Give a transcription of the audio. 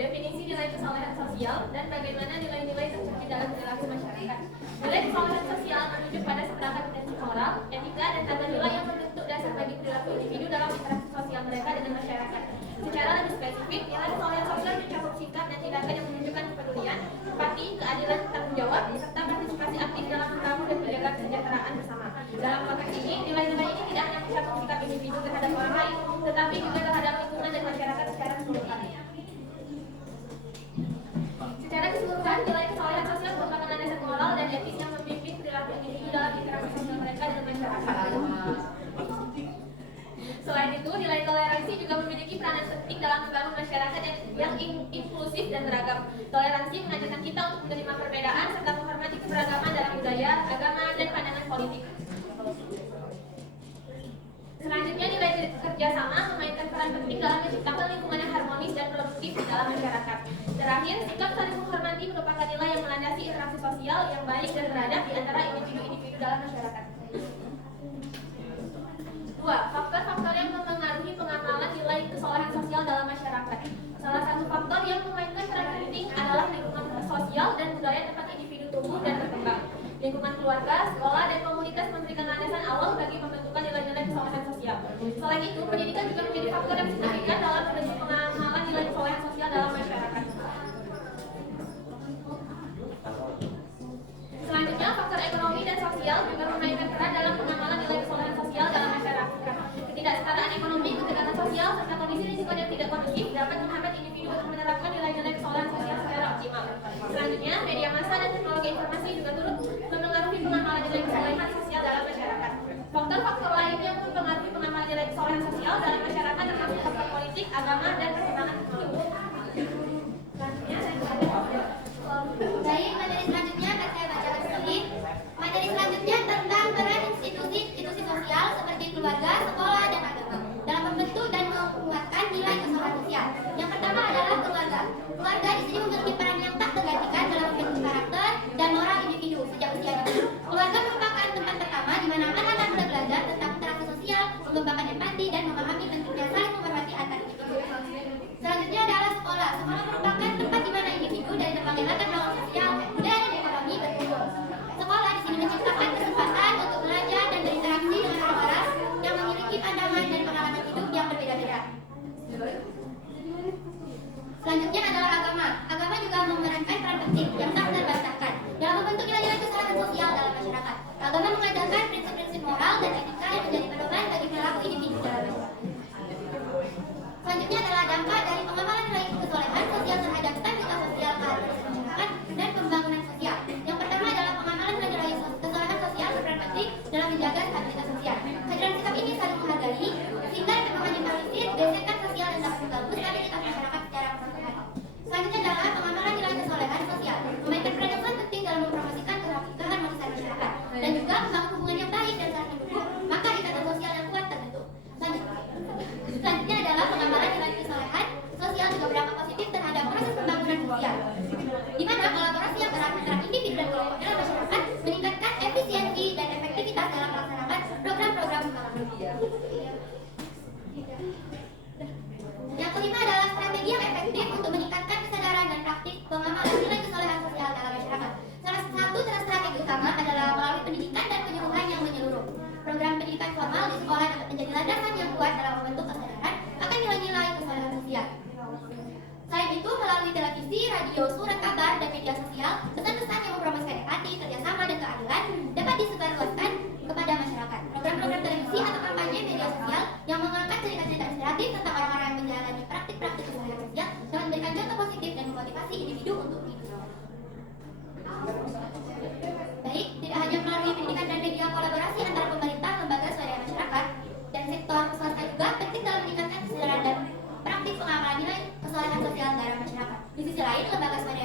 definisi nilai kesolehan sosial dan bagaimana nilai-nilai tercermin dalam perilaku masyarakat. Nilai kesolehan sosial merujuk pada seperangkat prinsip moral, etika, dan tata nilai yang membentuk dasar bagi perilaku individu dalam interaksi sosial mereka dengan masyarakat. Secara lebih spesifik, nilai kesolehan sosial mencakup sikap dan tindakan yang menunjukkan kepedulian, empati, keadilan, tanggung jawab, serta partisipasi aktif dalam membangun dan menjaga kesejahteraan bersama. Dalam konteks ini, nilai-nilai ini tidak hanya mencakup sikap individu terhadap orang lain, tetapi juga terhadap lingkungan dan masyarakat secara keseluruhan. Secara keseluruhan, nilai kesolehan sosial merupakan landasan moral dan etis yang membimbing perilaku individu dalam interaksi sosial mereka dengan masyarakat. Selain itu, nilai toleransi juga memiliki peranan penting dalam membangun masyarakat yang inklusif dan beragam. Toleransi mengajarkan kita untuk menerima perbedaan serta menghormati keberagaman dalam budaya, agama, dan pandangan politik. Selanjutnya, nilai kerjasama memainkan peran penting dalam menciptakan lingkungan yang harmonis dan produktif di dalam masyarakat. Terakhir, sikap saling menghormati merupakan nilai yang melandasi interaksi sosial yang baik dan beradab di antara individu-individu dalam masyarakat. 2. Faktor-faktor yang mempengaruhi pengamalan nilai kesolehan sosial dalam masyarakat. Salah satu faktor yang memainkan peran penting adalah lingkungan sosial dan budaya tempat individu tumbuh dan berkembang. Lingkungan keluarga, sekolah, dan komunitas memberikan landasan awal bagi pembentukan nilai-nilai kesolehan sosial. Selain itu, pendidikan juga menjadi faktor yang signifikan dalam membentuk pengamalan nilai kesolehan sosial dalam masyarakat. Selanjutnya, faktor ekonomi dan sosial juga memainkan peran dalam pengamalan nilai kesolehan sosial dalam masyarakat. Ketidaksetaraan ekonomi, ketegangan sosial, serta kondisi lingkungan yang tidak kondusif dapat menghambat individu untuk menerapkan nilai-nilai kesolehan sosial secara optimal. Selanjutnya, media massa dan teknologi informasi juga turut mempengaruhi pengamalan nilai kesolehan sosial dalam masyarakat. Faktor-faktor lain yang mempengaruhi pengamalan nilai kesolehan sosial dalam masyarakat termasuk faktor politik, agama, dan perkembangan teknologi. Selanjutnya, Baik, materi selanjutnya akan saya bacakan sedikit. Materi selanjutnya tentang peran institusi sosial seperti keluarga, sekolah, dan agama dalam membentuk dan menguatkan nilai kesolehan sosial. Yang pertama adalah keluarga. Keluarga di sini memiliki peran yang tak tergantikan dalam membentuk karakter dan moral individu sejak usia dini. Keluarga merupakan tempat pertama di mana anak-anak muda belajar tentang interaksi sosial, mengembangkan empati, dan memahami pentingnya saling menghormati antar individu. Selanjutnya adalah sekolah. Sekolah merupakan tempat di mana individu dari berbagai latar belakang sosial, budaya, dan ekonomi berkumpul. Sekolah di sini menciptakan kesempatan untuk belajar dan berinteraksi dengan orang-orang yang memiliki pandangan dan pengalaman hidup yang berbeda-beda. Selanjutnya adalah agama. Agama juga memerankan peran penting yang tak terbantahkan dalam membentuk nilai-nilai kesolehan sosial dalam masyarakat. Agama mengajarkan prinsip-prinsip moral dan etika yang menjadi pedoman bagi perilaku individu dalam masyarakat. Selanjutnya adalah dampak dari pengamalan nilai kesolehan sosial terhadap stabilitas sosial, keharmonisan masyarakat, dan pembangunan sosial. Yang pertama adalah pengamalan nilai kesolehan sosial berperan penting dalam menjaga stabilitas sosial. Kehadiran sikap ini saling menghargai, sehingga dapat meminimalisir gesekan sosial dan dapat mengganggu stabilitas masyarakat secara keseluruhan. Selanjutnya adalah pengamalan nilai kesolehan sosial memainkan peran yang sangat penting dalam mempromosikan keharmonisan masyarakat dan juga membangun hubungan yang baik dan saling mendukung, maka ikatan sosial yang kuat terbentuk. Selanjutnya adalah pengamalan nilai kesolehan sosial juga berdampak positif terhadap proses pembangunan sosial, di mana kolaborasi yang erat antara individu dan kelompok dalam masyarakat meningkatkan efisiensi dan efektivitas dalam melaksanakan program-program pembangunan. Yang kelima adalah strategi yang efektif untuk meningkatkan kesadaran dan praktik pengamalan nilai kesolehan sosial dalam masyarakat. Salah satu strategi utama adalah melalui pendidikan dan penyuluhan yang menyeluruh. Program pendidikan formal di sekolah dapat menjadi landasan yang kuat dalam membentuk kesadaran akan nilai-nilai kesolehan sosial. Selain itu, melalui televisi, radio, surat kabar, dan media sosial, pesan-pesan yang mempromosikan empati, kerjasama, dan keadilan dapat disebarluaskan kepada masyarakat. Program-program televisi atau kampanye media sosial yang mengangkat cerita-cerita inspiratif tentang orang-orang yang menjalani praktik-praktik kesolehan sosial dapat memberikan contoh positif dan memotivasi individu untuk hidup. Baik, tidak hanya melalui pendidikan dan media, kolaborasi antara pemerintah, lembaga swadaya masyarakat, dan sektor swasta juga penting dalam meningkatkan kesadaran dan praktik pengamalan nilai kesolehan sosial dalam masyarakat. Di sisi lain, lembaga swadaya